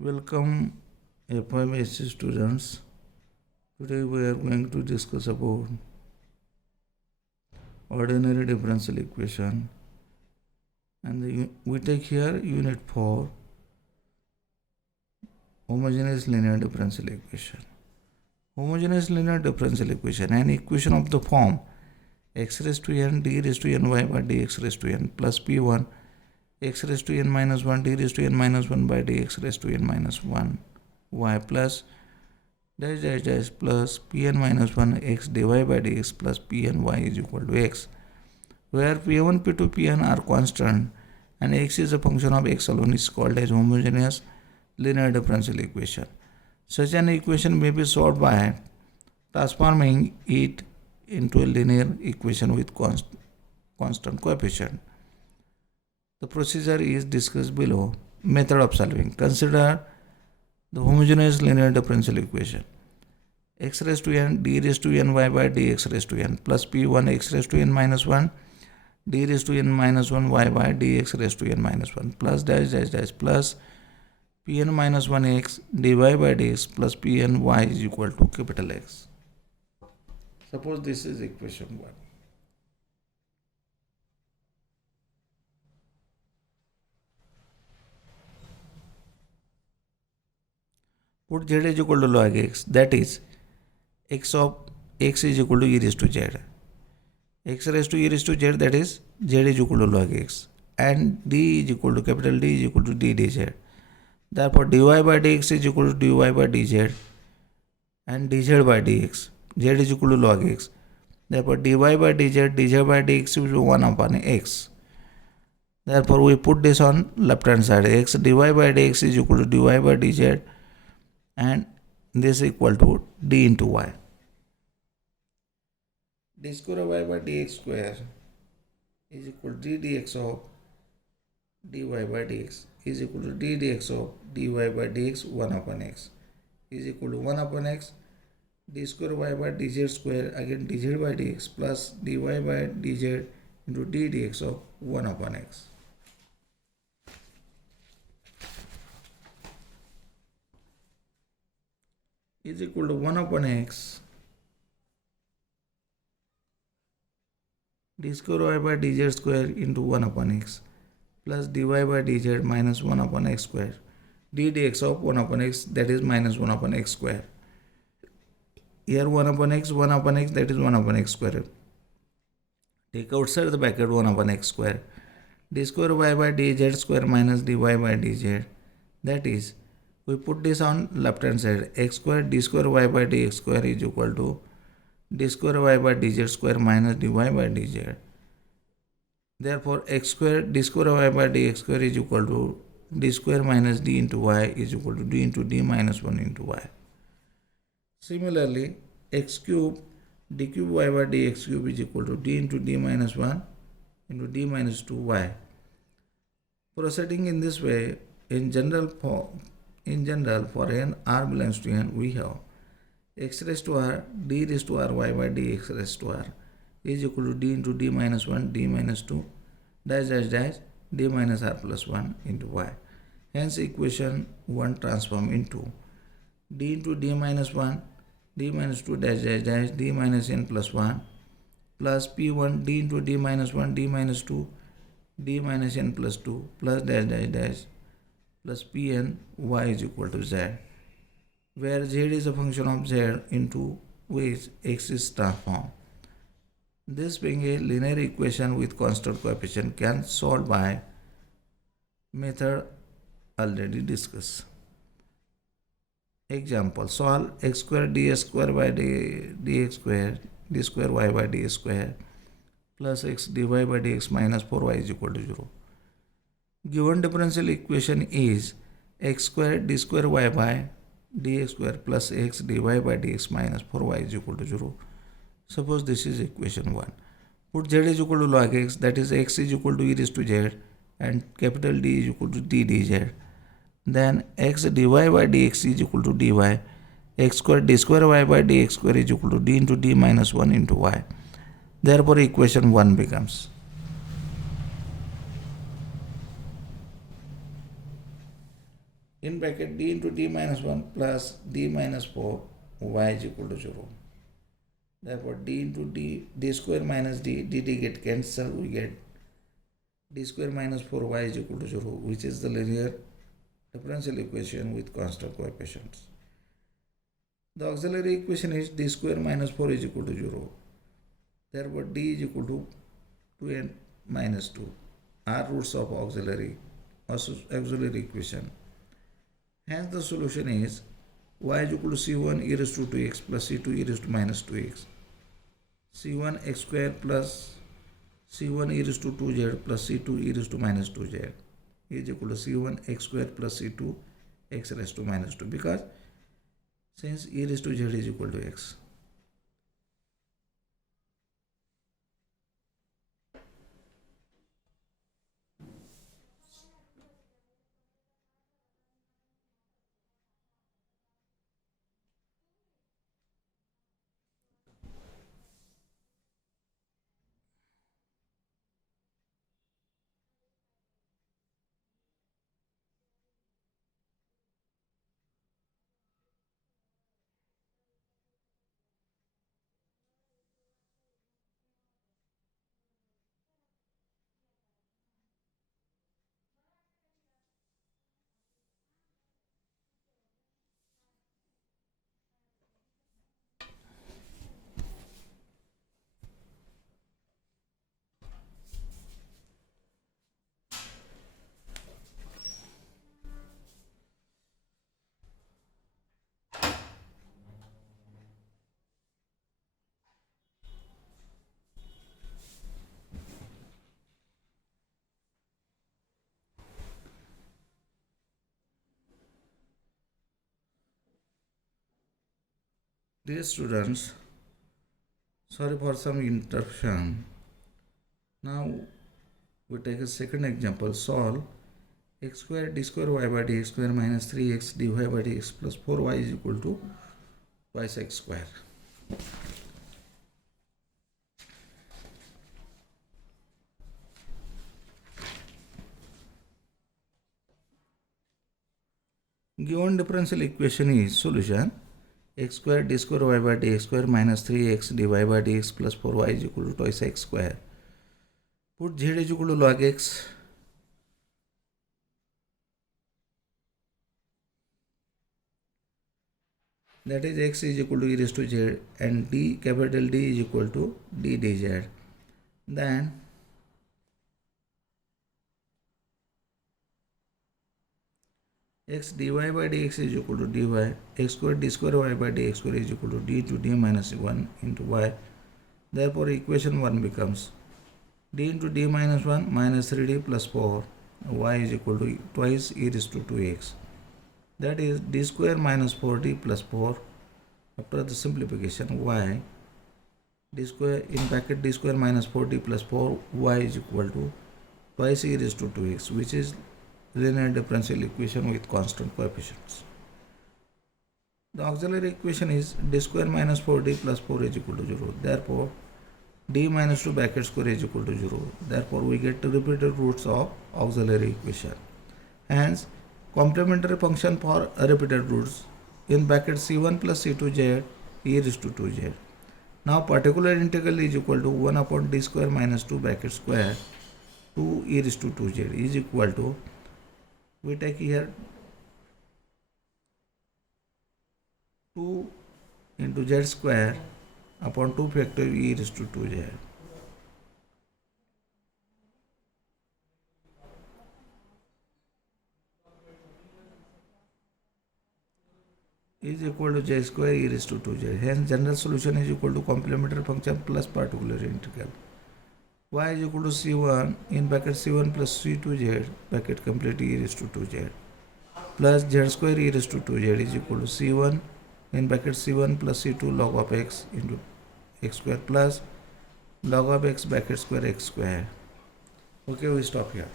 Welcome FYMSC students. Today we are going to discuss about ordinary differential equation, and we take here unit 4, homogeneous linear differential equation. Homogeneous linear differential equation, an equation of the form x raised to n d raised to n y by dx raised to n plus p1 x raised to n minus 1 d raised to n minus 1 by dx raised to n minus 1 y plus dash dash dash plus pn minus 1 x dy by dx plus pn y is equal to x, where p1, p2, pn are constant and x is a function of x alone is called as homogeneous linear differential equation. Such an equation may be solved by transforming it into a linear equation with constant coefficient. The procedure is discussed below. Method of solving. Consider the homogeneous linear differential equation. X raised to n d raised to n y by dx raised to n plus p1 x raised to n minus 1 d raised to n minus 1 y by dx raised to n minus 1 plus dash dash dash plus pn minus 1 x dy by dx plus pn y is equal to capital X. Suppose this is equation 1. Put z is equal to log x, that is x of x is equal to e raised to z. X raised to e raised to z, that is z is equal to log x, and d is equal to capital D is equal to d dz. Therefore dy by dx is equal to dy by dz and dz by dx. Z is equal to log x. Therefore dy by dz, dz by dx is 1 upon x. Therefore we put this on left hand side. X dy by dx is equal to dy by dz and this is equal to d into y. D square y by dx square is equal to d dx of dy by dx is equal to d dx of dy by dx 1 upon x is equal to 1 upon x d square y by dz square, again dz by dx plus dy by dz into d dx of 1 upon x. Is equal to 1 upon x d square y by dz square into 1 upon x plus dy by dz minus 1 upon x square d dx of 1 upon x, that is minus 1 upon x square. Here 1 upon x, that is 1 upon x square. Take outside the bracket 1 upon x square. D square y by dz square minus dy by dz, that is, we put this on left hand side. X square d square y by dx square is equal to d square y by dz square minus dy by dz. Therefore x square d square y by dx square is equal to d square minus d into y is equal to d into d minus 1 into y. Similarly, x cube d cube y by dx cube is equal to d into d minus 1 into d minus 2y. Proceeding in this way, in general for n r belongs to n, we have x raised to r d raised to r y by dx raised to r is equal to d into d minus 1 d minus 2 dash dash dash d minus r plus 1 into y. Hence equation 1 transform into d into d minus 1 d minus 2 dash dash dash d minus n plus 1 plus p1 d into d minus 1 d minus 2 d minus n plus 2 plus dash dash dash plus pn y is equal to z, where z is a function of z into which x is transformed. This being a linear equation with constant coefficient can solve by method already discussed. Example, solve x square ds square by dx square d square y by dx square plus x dy by dx minus 4y is equal to 0. Given differential equation is x square d square y by dx square plus x dy by dx minus 4y is equal to 0. Suppose this is equation 1. Put z is equal to log x, that is x is equal to e raised to z and capital D is equal to d dz. Then x dy by dx is equal to dy, x square d square y by dx square is equal to d into d minus 1 into y. Therefore equation 1 becomes in bracket d into d minus 1 plus d minus 4 y is equal to 0. Therefore d into d square minus dt get cancelled. We get d square minus 4y is equal to 0, which is the linear differential equation with constant coefficients. The auxiliary equation is d square minus 4 is equal to 0. Therefore d is equal to 2n minus 2 are roots of auxiliary equation. Hence the solution is y is equal to c1 e raised to 2x plus c2 e raised to minus 2x. c1 x square plus c1 e raised to 2z plus c2 e raised to minus 2z is equal to c1 x square plus c2 x raised to minus 2, because since e raised to z is equal to x. Dear students, sorry for some interruption. Now we take a second example. Solve x square d square y by dx square minus 3x dy by dx plus 4y is equal to twice x square. Given differential equation is solution x square d square y by dx square minus 3x dy by dx plus 4y is equal to twice x square. Put z is equal to log x. That is x is equal to e raised to z and d, capital D is equal to d dz. Then x dy by dx is equal to dy, x square d square y by dx square is equal to d into d minus 1 into y. Therefore equation 1 becomes d into d minus 1 minus 3d plus 4 y is equal to twice e raised to 2x. That is d square minus 4d plus 4. After the simplification, y d square in bracket d square minus 4d plus 4 y is equal to twice e raised to 2x, which is linear differential equation with constant coefficients. The auxiliary equation is d square minus 4d plus 4 is equal to 0. Therefore d minus 2 bracket square is equal to 0. Therefore we get repeated roots of auxiliary equation. Hence complementary function for repeated roots in bracket c1 plus c2z e raised to 2z. Now particular integral is equal to 1 upon d square minus 2 bracket square 2 e raised to 2z is equal to, we take here 2 into z square upon 2 factor e raised to 2z. Is equal to z square e raised to 2z. Hence general solution is equal to complementary function plus particular integral. Y is equal to c1 in bracket c1 plus c2z bracket complete e raised to 2z plus z square e raised to 2z is equal to c1 in bracket c1 plus c2 log of x into x square plus log of x bracket square x square. Okay, we stop here.